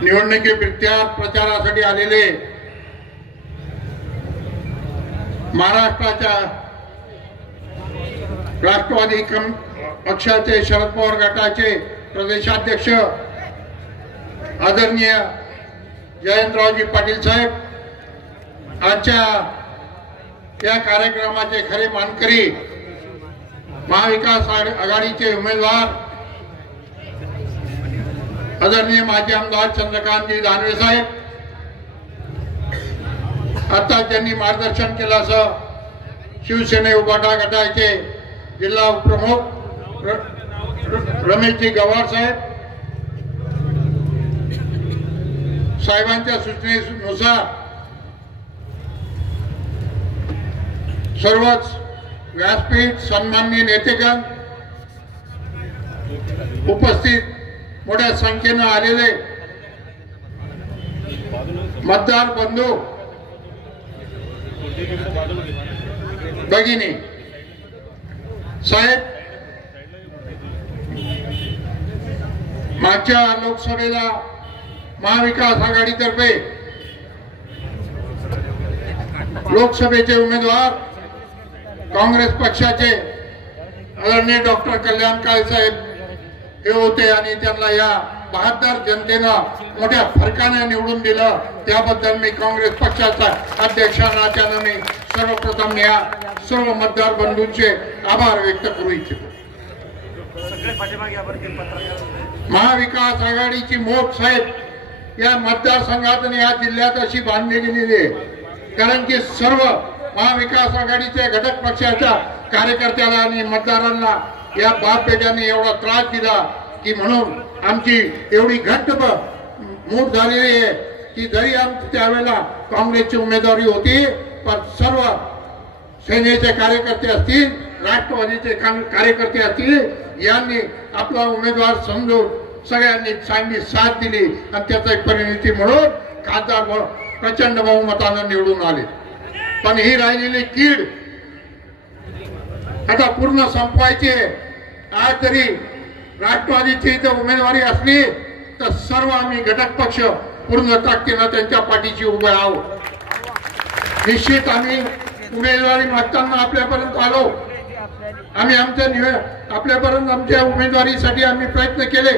निवडणुकी प्रचारासाठी आलेले महाराष्ट्राच्या राष्ट्रवादी पक्षाचे शरद पवार गटाचे प्रदेशाध्यक्ष आदरणीय जयंतरावजी पाटील साहेब, आजच्या या कार्यक्रमाचे खरे मानकरी महाविकास आघाडीचे उमेदवार आदरणीय माजी आमदार चंद्रकांतजी दानवे साहेब, आता त्यांनी मार्गदर्शन केलं असं शिवसेने उभाटा गटाचे जिल्हा उपप्रमुख रमेशजी गवार साहेबांच्या सूचनेनुसार सर्वच व्यासपीठ सन्माननीय नेतेगण, उपस्थित मोठ्या संख्येने आलेले मतदार बंधू भगिनी साहेब, मागच्या लोकसभेला महाविकास आघाडीतर्फे लोकसभेचे उमेदवार काँग्रेस पक्षाचे आदरणीय डॉक्टर कल्याण काळे साहेब हे होते आणि त्यांना या बहादर जनतेनं मोठ्या फरकाने निवडून दिलं। त्याबद्दल मी काँग्रेस पक्षाचा अध्यक्षांना त्यानं मी सर्वप्रथम या सर्व मतदार बंधूंचे आभार व्यक्त करू इच्छितो। महाविकास आघाडीची मोठ साहेब या मतदारसंघात आणि या जिल्ह्यात अशी बांधली गेलेली आहे, कारण की सर्व महाविकास आघाडीच्या घटक पक्षाच्या कार्यकर्त्याला आणि मतदारांना या बाप बेट्याने एवढा त्रास दिला की म्हणून आमची एवढी घट्ट मूठ झालेली आहे की जरी त्यावेळेला काँग्रेसची उमेदवारी होती, पण सर्व सेनेचे कार्यकर्ते असतील, राष्ट्रवादीचे कार्यकर्ते असतील, यांनी आपला उमेदवार समजून सगळ्यांनी चांगली साथ दिली आणि त्याचा एक परिणिती म्हणून खासदार प्रचंड बहुमताने निवडून आले। पण ही राहिलेली कीड आता पूर्ण संपवायची आहे। आज जरी राष्ट्रवादीची इथं उमेदवारी असली तर सर्व आम्ही घटक पक्ष पूर्ण ताकदीने त्यांच्या पाठीशी उभे आहोत। निश्चित आम्ही उमेदवारी मागताना आपल्यापर्यंत आलो, आम्ही आपल्यापर्यंत आमच्या उमेदवारीसाठी आम्ही प्रयत्न केले,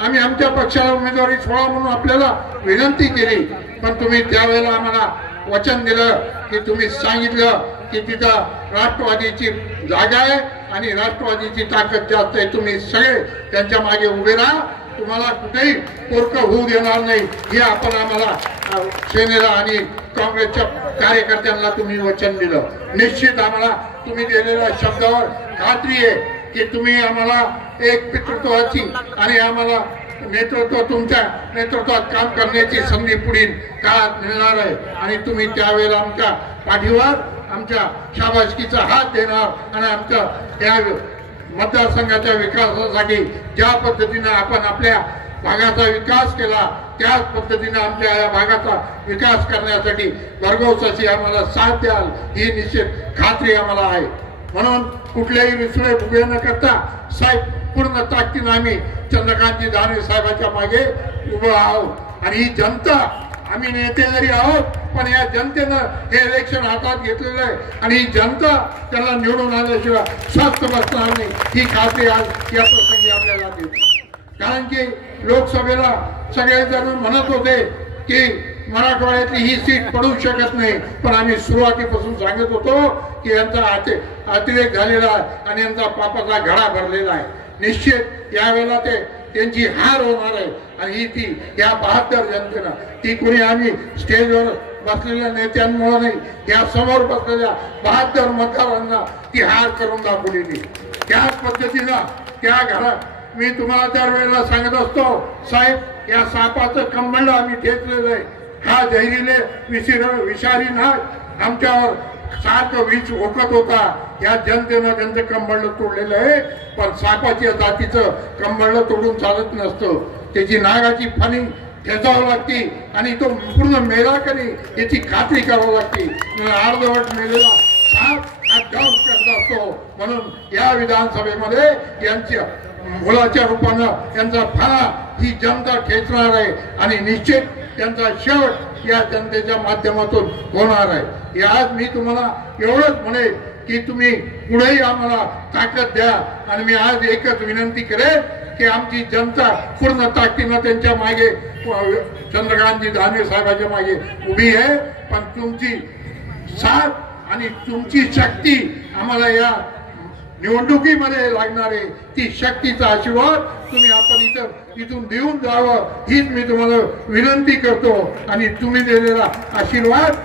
आम्ही आमच्या पक्षाला उमेदवारी सोडा म्हणून आपल्याला विनंती केली, पण तुम्ही त्यावेळेला आम्हाला वचन दिलं की तुम्ही सांगितलं की तिथं राष्ट्रवादीची जागा आहे आणि राष्ट्रवादीची ताकद जास्त आहे, तुम्ही सगळे त्यांच्या मागे उभे राहा, तुम्हाला कुठेही पोरकं होऊ देणार नाही, हे आपण आम्हाला सेनेला आणि काँग्रेसच्या कार्यकर्त्यांना तुम्ही वचन दिलं। निश्चित आम्हाला तुम्ही दिलेल्या शब्दावर खात्री आहे की तुम्ही आम्हाला एक पितृत्वाची आणि आम्हाला तुमच्या नेतृत्वात काम करण्याची संधी पुढील काळात मिळणार आहे आणि तुम्ही त्यावेळेला आमच्या पाठीवर आमच्या शाबासकीचा हात देणार आणि आमच्या या मतदारसंघाच्या विकासासाठी ज्या पद्धतीने आपण आपल्या भागाचा विकास केला त्याच पद्धतीने आमच्या या भागाचा विकास करण्यासाठी भरघोस अशी आम्हाला साथ द्याल ही निश्चित खात्री आम्हाला आहे। म्हणून कुठल्याही विसळे उभे न करता साहेब पूर्ण ताकदीने आम्ही चंद्रकांतजी दानवे साहेबांच्या मागे उभे आहोत आणि ही जनता, आम्ही नेते जरी आहोत पण या जनतेनं हे इलेक्शन हातात घेतलेलं आहे आणि ही जनता त्याला निवडून आल्याशिवाय स्वस्थ बसणार नाही ही खात्री आज या प्रसंगी आपल्याला देते। कारण की लोकसभेला सगळेजण म्हणत होते की मराठवाड्यातली ही सीट पडू शकत नाही, पण आम्ही सुरुवातीपासून सांगत होतो की यांचा अतिरेक झालेला आहे आणि यांचा पापाचा घडा भरलेला आहे। निश्चित यावेळेला त्यांची हार होणार आहे आणि ही ती या बहादर जनतेनं, ती कोणी आम्ही स्टेजवर बसलेल्या नेत्यांमुळे नाही, या समोर बसलेल्या बहादर मतदारांना ती हार करून दाखवलेली। त्याच पद्धतीनं त्या घरात मी तुम्हाला दरवेळेला सांगत असतो साहेब या सापाचं कंबळ आम्ही ठेचलेलं आहे, हा जहिरीले विषारी नाग आमच्यावर सारखं विष ओकत होता, या जनतेनं त्यांचं कंबळ तोडलेलं आहे, पण सापाच्या जातीचं कंबळ तोडून चालत नसतं, त्याची नागाची फणी ठेचावं लागते आणि तो पूर्ण मेला का नाही याची खात्री करावी लागते। अर्धवट मेलेला साप हा डाऊन करत असतो, म्हणून या विधानसभेमध्ये यांच्या मुलाच्या रूपानं यांचा फळा ही जनता खेचणार आहे आणि निश्चित त्यांचा शेवट या जनतेच्या माध्यमातून होणार आहे. आज मी तुम्हाला एवढंच म्हणेन की तुम्ही पुढेही आम्हाला ताकद द्या आणि मी आज एकच विनंती करेन की आमची जनता पूर्ण ताकदीनं त्यांच्या मागे चंद्रकांतजी दानवे साहेबांच्या मागे उभी आहे. पण तुमची साथ आणि तुमची शक्ती आम्हाला या निवडणुकीमध्ये लागणारे ती शक्तीचा आशीर्वाद तुम्ही आपण इथून देऊन जावं हीच मी तुम्हाला विनंती करतो आणि तुम्ही दिलेला आशीर्वाद